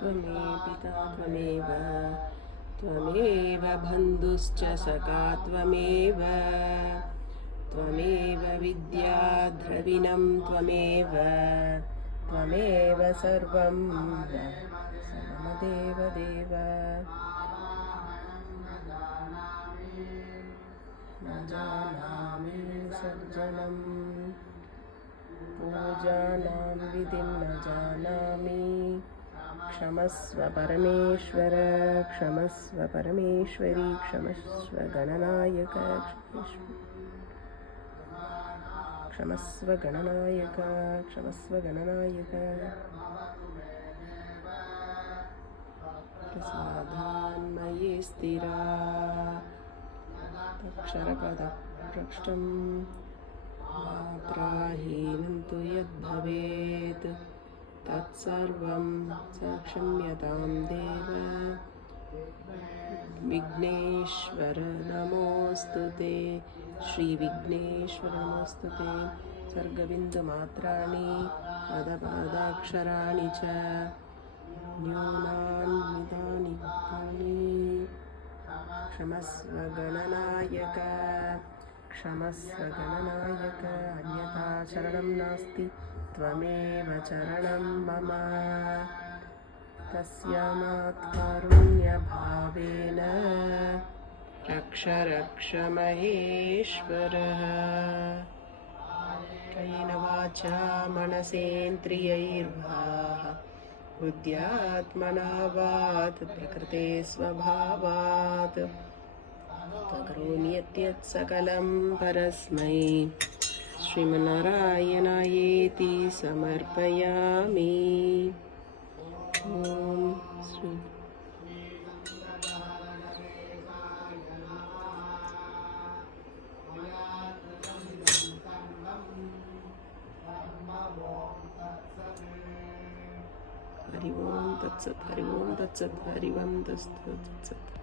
त्वमेव पिता त्वमेव त्वमेव बन्धुश्च सखा त्वमेव त्वमेव विद्या द्रविणं त्वमेव त्वमेव सर्वं मम देवदेव न जानामि विसर्जनं पूजानां विधिं न जानामि क्षमस्व परमेश्वर क्षमस्व परमेश्वरी क्षमस्व गणनायक क्षमस्व गणनायक क्षमस्व गणनायक प्रसादान्मयि स्थिरा अक्षरपदभ्रष्टं मात्राहीनं तु यद्भवेत् तत्सर्वं क्षम्यतां देव विघ्नेश्वर नमोऽस्तु ते श्रीविघ्नेश्वर नमोऽस्तु ते सर्गबिन्दुमात्राणि पदपादाक्षराणि च न्यूनान्वितानि क्षमस्व गणनायक क्षमस्व गणनायक अन्यथा शरणं नास्ति त्वमेव चरणं मम तस्मात् कारुण्यभावेन रक्ष रक्ष महेश्वरः कायेन वाचा मनसेन्द्रियैर्वा बुद्ध्यात्मना वात् प्रकृते स्वभावात् करोमि यत् सकलं परस्मै श्रीमन्नारायणायेति समर्पयामि। ॐ श्री हरि ओम तत्सत् हरि ओम तत्सत् हरि ओम तत्सत्।